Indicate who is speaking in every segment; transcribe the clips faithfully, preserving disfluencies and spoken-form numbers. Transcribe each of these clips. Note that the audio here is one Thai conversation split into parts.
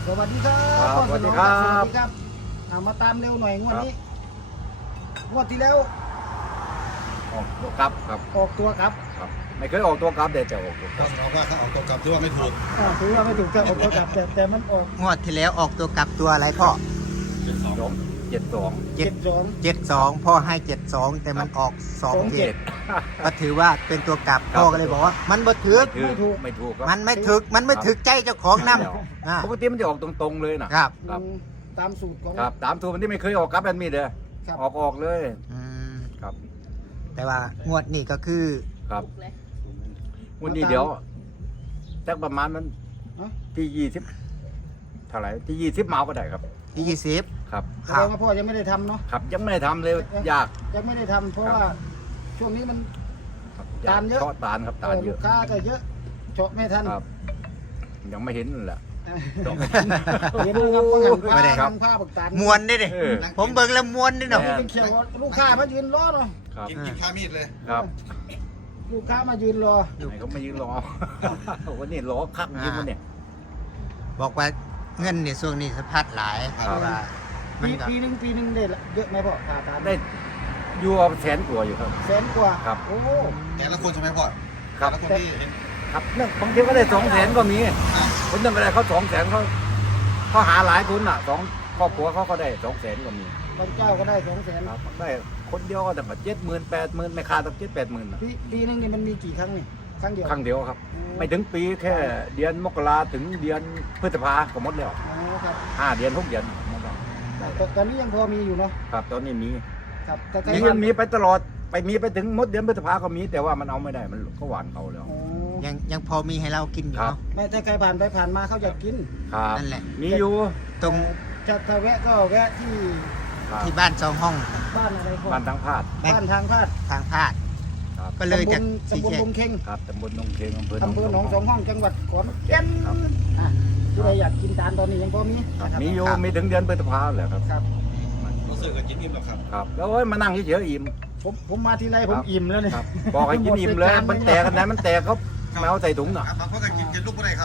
Speaker 1: สวัสดีครับ
Speaker 2: ครับสวัสดีครับ
Speaker 1: สวัสดีครับเอามาตามเร็วหน่อยงวดนี้งวดที่แล้ว
Speaker 2: ออกตัวกลับครับ
Speaker 1: ออกตัวครับ
Speaker 2: ครับ ไม่เคยออกตัวกลับเดี๋ยวจะออกตัวก
Speaker 3: ก็
Speaker 2: ลับ
Speaker 3: เราว่าเขาออกตัวกลับที่ว่าไม่ถูก
Speaker 1: อ่าถือว่าไม่ถูกแต่ออกตัวกลับแต่แต่มันออก
Speaker 4: งวดที่แล้วออกตัวกลับตัวอะไรพ่อ
Speaker 3: เป็นสอง
Speaker 2: สองเจ็ดสอง
Speaker 1: เจ็ดสอง
Speaker 4: เจ็ดสองพ่อให้เจ็ดสองแต่มันออกสอง
Speaker 1: สองเจ็
Speaker 4: เจ็
Speaker 1: ด
Speaker 4: ดก็ถือว่าเป็นตัวกลับพ่อก็เลยบอกว่ามันบ่ถึก
Speaker 2: ไม่ถูกไม่ถูกครับ
Speaker 4: มันไม่ถึกมันไม่ถึกใจเจ้าของน้ำอ่า
Speaker 2: ปกติมันจะออกตรงๆเลยนะครับ ครับ
Speaker 1: อืมตามสูตรของ
Speaker 2: ครับตามตัวมันที่ไม่เคยออกกลับแบบนี้เด้อ
Speaker 1: ครับ
Speaker 2: ออกออกเลย
Speaker 4: อืม
Speaker 2: ครับ
Speaker 4: แต่ว่างวดนี้ก็คือ
Speaker 2: ครับวันนี้เดี๋ยวสักประมาณมันที่ยี่สิบเท่าไหร่ที่ยี่สิบเมาก็ได้ครับ
Speaker 4: ที่ยี่สิบ
Speaker 2: ครับ
Speaker 1: แสดงว่าพ่อยังไม่ได้ทำเนาะ
Speaker 2: ครับยังไม่ได้ทำเลยยาก
Speaker 1: ยังไม่ได้ทำเพราะ
Speaker 2: ครับ
Speaker 1: ว่าช่วงนี้มัน
Speaker 2: ครับ
Speaker 1: ตาลเยอะ
Speaker 2: เพราะตาลครับตาลเย
Speaker 1: ลู
Speaker 2: อะ
Speaker 1: กค้าก็เยอะเจาะไม่ทัน
Speaker 2: ครับ ยังไม่เห็นนั่นแหละ
Speaker 1: เห็นนะครับว่าหันผ้า
Speaker 4: ไม่ได้ครับ
Speaker 1: หันผ้าบักตาล
Speaker 4: มวนได้ดิ
Speaker 2: เออ
Speaker 4: ผมเบิ่งแล้วมวนนี่เนาะ
Speaker 2: แม่
Speaker 1: เป็นเขียวลูกค้ามายืนรอเนาะ
Speaker 2: ครับ
Speaker 3: กินกินข้ามีดเลย
Speaker 2: ครับ
Speaker 1: ลูกค้ามายืนรอ
Speaker 2: ไหนเขาไม่ยืนรอ วันนี้รอคักยืนมันเนี่ย
Speaker 4: บอกว่าเงินเนี่ยช่วงนี้สะพัดหลายเพราะว่ามั
Speaker 1: ปี
Speaker 4: นก็
Speaker 1: ปีหนึ่งปีหนึ่งได้เยอะไหมพ่อผ่าตาล
Speaker 2: ได้อยู่เอาแสนกว่าอยู่ครับ
Speaker 1: แสนกว่า
Speaker 2: ครับ
Speaker 1: โอ้
Speaker 3: แต่ละคนใช่ไหมพ่อ
Speaker 2: ครับ
Speaker 3: แต่ละคนที่เห็น
Speaker 2: ครับเรื่องบางทีก็ได้สองแสนก็มีคนหนึ่งก็ได้เขาสองแสนเขาเขาหาหลายคนอ่ะสองครอบครัวเขาก็ได้สองแสนก็มี
Speaker 1: บางเจ้าก็ได้สองแสน
Speaker 2: ครับได้คนเดียวก็แต่แบบเจ็ดหมื่นแปดหมื่นไม่ขาดตั้งเจ็ดแปดหมื่น
Speaker 1: ปีปีหนึงนี่มันมีกี่ครั้งนี่ครั้งเดียว
Speaker 2: ครั้งเดียวครับ ไม่ถึงปีแค่เดือนมกราถึงเดือนพฤษภาก็หมดแล้ว
Speaker 1: อ๋อครับ
Speaker 2: ห้าเดือนหกเดือนหมดแล้ว
Speaker 1: แต่ตอนนี้ยังพอมีอยู่เนาะ
Speaker 2: ครับตอนนี้มี
Speaker 1: ครับแต่ใคร
Speaker 2: มี
Speaker 1: ผ่าน
Speaker 2: มีไปตลอดไปมีไปถึงหมดเดือนพฤษภาก็มี แต่ว่ามันเอาไม่ได้มันก็หวานเขาแล้ว
Speaker 1: อ๋อ
Speaker 4: ยังยังพอมีให้เรากินอยู่
Speaker 2: ครับ
Speaker 4: เนาะ
Speaker 1: ไม่แต่ใครผ่านไปผ่านมาเขาอยากกิน
Speaker 2: ครับ
Speaker 4: นั่นแหละ
Speaker 2: มีอยู่
Speaker 4: ตรง
Speaker 1: จะถ้าแวะก็แวะที่
Speaker 2: ครับ
Speaker 4: ที่บ้านสองห้อง
Speaker 1: บ้านอะไรพ่อ
Speaker 2: บ้านทั้งพาด
Speaker 1: บ้านทางพาด
Speaker 4: ทางพาด
Speaker 2: ครับ
Speaker 4: ก็เลยจะ
Speaker 1: ตำบล
Speaker 4: ชี้
Speaker 1: ตำบล
Speaker 4: แจง
Speaker 1: บงเค็ง
Speaker 2: ครับตำบลหนองเค็งอำเภอ
Speaker 1: อำเภอหนองสองห้องจังหวัดขอนแก่น
Speaker 2: ครับ
Speaker 1: อ่ะที่ใครอยากกินตาลตอนนี้ยังพอมี
Speaker 2: ครับ
Speaker 1: นะครับ
Speaker 2: มีอยู่
Speaker 4: ครับ
Speaker 2: มีถึงเดือนพฤษภาแหละครับ
Speaker 1: ครับ
Speaker 3: รู้สึกกับกินอิ่มหรอกครับ
Speaker 2: ครับแล้วเอ้ยมานั่งเฉยๆอิ่ม
Speaker 1: ผมผมมาทีไรผ
Speaker 2: ค
Speaker 1: ม
Speaker 2: รับ
Speaker 1: อิ่มแล้วเนี่ย
Speaker 2: ครับบอกให้กินอิ่มเลย มันแตกกันไหนมันแตกเขาไม่เอาใส่ถุงน่ะ
Speaker 3: ครับบางคนก็กินกินลูกก็ได้ครับ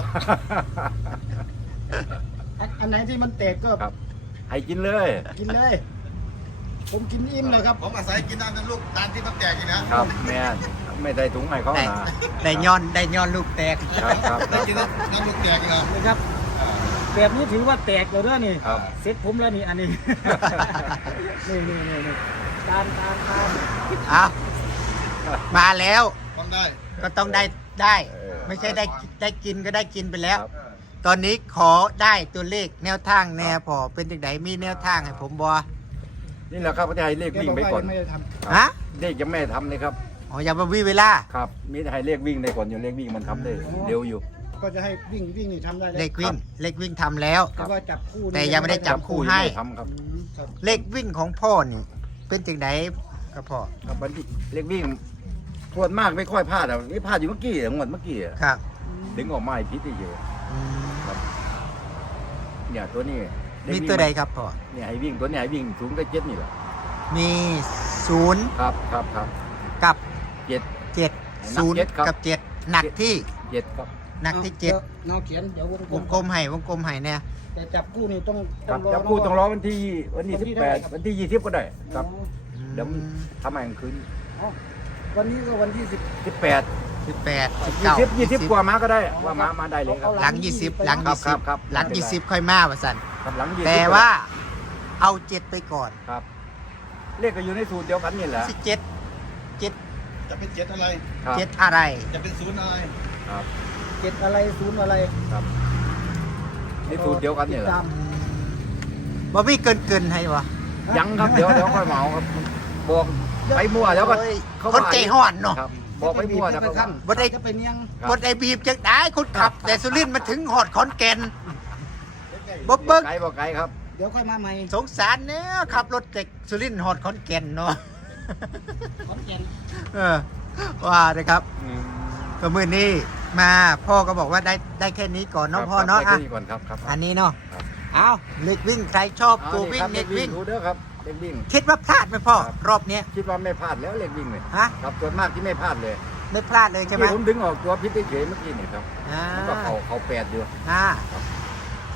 Speaker 1: อันอันไหนที่มันแตกก็
Speaker 2: ครับ ให้กินเลย
Speaker 1: กินเลย ผมกินอิ่มเลยครับ
Speaker 3: ผมอาศัยกินน้ำน้ำลูกตาลที่มันแตกอย่างนะครับ
Speaker 2: แม่ไม่ได้ถุงให้เขา
Speaker 4: ได้
Speaker 2: นะ
Speaker 4: ได้ย้อนได้ย้อนลูกแตก
Speaker 2: ครับครับ
Speaker 3: ได้กินน้ำน้ำลูกแตกอีกแล้ว
Speaker 1: นะครับ แบบนี้ถือว่าแตกแล้วเด้อนี่
Speaker 2: ครับ
Speaker 1: เซ็ตผมแล้วนี่อันนี้ นี่นี่นี่นี่ตาลตาลตาล
Speaker 4: เอามาแล้ว
Speaker 3: ต้องได้
Speaker 4: ก็ต้องได้ได้
Speaker 2: เออ
Speaker 4: ไม่ใช่ได้ได้กินก็ได้กินไปแล้ว
Speaker 2: ครับ
Speaker 4: ตอนนี้ขอได้ตัวเลขแนวทางแนวพอเป็นจังไดมีแนวทางให้ผมบอ
Speaker 2: นี่แหละครับก็จะให้เลข
Speaker 1: แก
Speaker 2: วิ่ง
Speaker 1: บอก
Speaker 2: ไป
Speaker 1: ว่า
Speaker 2: ก่อน
Speaker 1: ยังไม่ได้ท
Speaker 2: ครับ
Speaker 4: ฮะ
Speaker 2: เลขยังไม่ได้ทำเลยครับ
Speaker 4: อ๋ออย่ามาวิเวลา
Speaker 2: ครับ มีให้เลขวิ่งได้ก่อนอยู่เลขวิ่งมันทำได้เร็วอยู่
Speaker 1: ำก็จะให้วิ่งวิ่งนี่ทำได้เลย
Speaker 4: เลขวิ่งเลขวิ่งทำแล้ว
Speaker 1: แต่ว่าจับคู่นี่
Speaker 4: แต่ยังไม่ได้จับ คู่ให้
Speaker 2: ยังไม่ได้ทำครับ
Speaker 1: อืมครับ
Speaker 4: เลขวิ่งของพ่อนี่ เป็นจังไดก็พ่อ
Speaker 2: ครับวันที่เลขวิ่งพวดมากไม่ค่อยพลาดอ่ะนี่พลาดอยู่เมื่อกี้อะงวดเมื่อกี้อะ
Speaker 4: ครับ
Speaker 2: ดึงออกมาอีกพิษได้เยอะ
Speaker 4: อืม
Speaker 2: เนี่ยตัวนี้เลข
Speaker 4: มี
Speaker 2: ง
Speaker 4: ตัวใดครับพ่อ
Speaker 2: เนี่ยให้วิ่งตัวนี้ให้วิ่งสูงได้เจ็ดนี่แหละ
Speaker 4: มีศูนย์
Speaker 2: ครับครับครับ
Speaker 4: กับ
Speaker 2: เจ็ด
Speaker 4: เจ็ด
Speaker 2: หนัก
Speaker 4: ศูนย์
Speaker 2: เจ็ดครับ
Speaker 4: กับเจ็ดหนักที่
Speaker 2: เจ็ดครับ
Speaker 4: หนักที่เจ็ด
Speaker 1: เนาเขียนเดี๋ยววง
Speaker 4: วงกลมให้วงกลมให้เนี่ย
Speaker 1: แต่จับคู่นี่ต้อง
Speaker 2: ค
Speaker 1: ต้
Speaker 2: รั
Speaker 1: อบ งรอ
Speaker 2: จะพูดต้องรอวันที่วันที่
Speaker 1: วัน
Speaker 2: สิ
Speaker 1: ที่
Speaker 2: บแปด
Speaker 1: เท่าไหร่ครับ
Speaker 2: วันที่ยี่สิบก็ได้ครับ
Speaker 1: อ๋อ
Speaker 2: เดี๋ยวมันทำให้กลางคืน
Speaker 1: อ๋อวันนี้ก็วันที่สิบ
Speaker 2: สิบแปด
Speaker 4: สิบแปดสิบ
Speaker 2: ยี่
Speaker 4: เก้า
Speaker 2: สิบยี่สิบกว่ามาก็ได้ว่ามามาได้เลยครับ
Speaker 4: หลังยี่สิบหลัง
Speaker 2: ครั
Speaker 4: ยี่
Speaker 2: บ
Speaker 4: สิบ
Speaker 2: ครับ
Speaker 4: หลังยี่สิบค่อยมาว่าสัน
Speaker 2: ครับหลังยี่สิบ
Speaker 4: แต่ว่าเอาเจ็ดไปก่อน
Speaker 2: ครับ เลขก็อยู่ในสูตรเดียวกันนี่แหละ
Speaker 4: สิเจ็ดเจ็ด
Speaker 3: จะเป็นเจ็ดอะไร
Speaker 2: ครับ
Speaker 4: เจ็ดอะไร
Speaker 3: จะเป็นศูนย์อะไร
Speaker 2: ครับ
Speaker 1: เจ็ดอะไรศูนย์อะไร
Speaker 2: ครับในสูตรเดียวกันนี่แหละ
Speaker 1: ติดตาม
Speaker 4: บ่มีเกินเกินๆให้วะ
Speaker 2: ยังครับเดี๋ยวเดี๋ยวค่อยเหมาครับบอกไปมั่วแล้วก็
Speaker 4: โอ้ย
Speaker 2: เขา
Speaker 4: คนใจห้อนเนาะ
Speaker 2: ครับบอกไปมั่วแล้ว
Speaker 1: จะ
Speaker 2: ก็
Speaker 1: ขั้น
Speaker 4: บ่ได้
Speaker 1: จะไปเนียง
Speaker 2: ครับ
Speaker 4: บดไอบีบจังได้คนขับ แต่สุรินทร์มาถึงหอดขอนแก่นบ่เบิ่ง
Speaker 2: ไกลบอกไกลครับ
Speaker 1: เดี๋ยวค่อยมาใหม่
Speaker 4: สงสารเนี่ยขับรถจากสุรินทร์หอดขอนแก่นเนาะ
Speaker 1: ขอนแก่น
Speaker 4: เออว่านะครับก็มื้อนี้มาพ่อก็บอกว่าได้ได้แค่นี้ก่อนเนาะพ่อเนาะ
Speaker 2: ครั
Speaker 4: อ่ะ
Speaker 2: บได้แค่ก่อนครับครับ
Speaker 4: อันนี้เนาะ
Speaker 2: ครับ
Speaker 4: เอาเล็กวิ่งใครชอบ
Speaker 2: เอา
Speaker 4: ตัว
Speaker 2: นี่
Speaker 4: วิ่ง
Speaker 2: ครับ
Speaker 4: เล็กวิ่ง
Speaker 2: ดูเด้อครับเล็กวิ่ง
Speaker 4: คิดว่าพลาดไหมพ่อ
Speaker 2: ครับ
Speaker 4: รอบเนี้ย
Speaker 2: คิดว่าไม่พลาดแล้วเล็กวิ่งเลย
Speaker 4: ฮะ
Speaker 2: ครับส่วนมากที่ไม่พลาดเลย
Speaker 4: ไม่พลาดเลยใช่ไหม
Speaker 2: ที่ผมดึงออกตัวพิษเฉยๆเมื่อกี้นี่ครับ
Speaker 4: อ่า
Speaker 2: มันก็เขาเขาแปดอยู่
Speaker 4: อ่าก็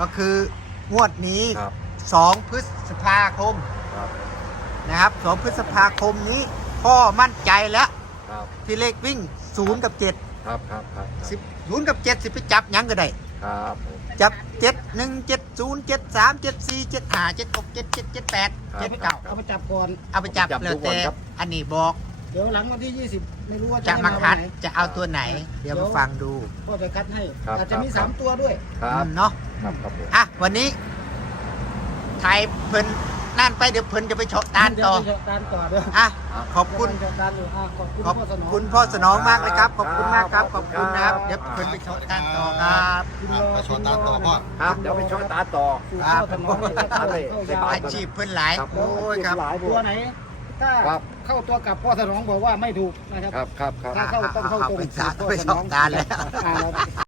Speaker 4: ก็คืองวดนี้
Speaker 2: ครับ
Speaker 4: สองพฤษภาคม
Speaker 2: ครับ
Speaker 4: นะครับสองพฤษภาคมนี้พ่อมั่นใจแล้ว
Speaker 2: ครับ
Speaker 4: ที่เลขวิ่งศูนย์กับเจ็ด
Speaker 2: ครับครับครับ
Speaker 4: สิบศูนย์กับเจ็ดสิไปจับหยังก็ได้
Speaker 2: ครับผม
Speaker 4: จับเจ็ดหนึ่งเจ็ดศูนย์เจ็ดสามเจ็ดสี่เจ็ดห้าเจ็ดหกเจ็ดเจ็ดเจ็ดแปดเจ็ดเก้า
Speaker 1: เอาไปจับก่อน
Speaker 4: เอาไปจับแล้วแต่อันนี้บอก
Speaker 1: เดี๋ยวหลังวันที่ยี่สิบไม่รู้ว่า
Speaker 4: จะ
Speaker 1: ให้
Speaker 4: มาคัด
Speaker 1: วันไหน
Speaker 4: จะเอาตัวไหน เดี๋ยวมาฟังดู
Speaker 1: พ่อจะคัดให้
Speaker 2: ครับ
Speaker 1: อาจจะมี
Speaker 2: ครับ
Speaker 1: สามตัวด้วย
Speaker 2: ครับ
Speaker 4: อืมเนาะ
Speaker 2: ครับครับผม
Speaker 4: อ่ะวันนี้ไทยเพิ่นนั่นไปเดี๋ยวเพิ่นจะไปโชว์ตานต่อ
Speaker 1: เดี๋ยวไปตานต่อเด้อ
Speaker 4: อ่ะขอบคุณ
Speaker 1: เดี๋ยวไปตานอยู่อ่ะขอบคุณ
Speaker 4: ขอบ
Speaker 1: พ่อสนอง
Speaker 4: คุณพ่อสนองมากเลยครับ ขอบคุณมากครับ ขอบคุณนะครับ เดี๋ยวเพิ่นไปโชว์ตานต่อครับ
Speaker 1: คุณ
Speaker 3: ค
Speaker 1: ร
Speaker 3: รับ
Speaker 1: อ
Speaker 3: มาชวนตามต่อพ่อ
Speaker 2: ครับเดี๋ยวไปช่วยตาต่อ
Speaker 1: คุณ
Speaker 4: ครั
Speaker 1: พ่อบ สนองเนี่ยถ้าเข้า
Speaker 2: ครับ
Speaker 1: เข้ายาว
Speaker 2: ครับ
Speaker 4: อาชีพเพิ่นหลาย
Speaker 2: ครับ
Speaker 4: โอ้ยครับ
Speaker 2: หลายบ
Speaker 1: ตัว วไหน ถ้า
Speaker 2: ครับ
Speaker 1: เข้าตัวกับพ่อสนองบอกว่าไม่ถูกนะครับ
Speaker 2: ครับครับครับ
Speaker 1: ถ้าเข้าต้องเข้าตรง
Speaker 4: เอาไปสาไปสองตาแล้ว
Speaker 1: อ่า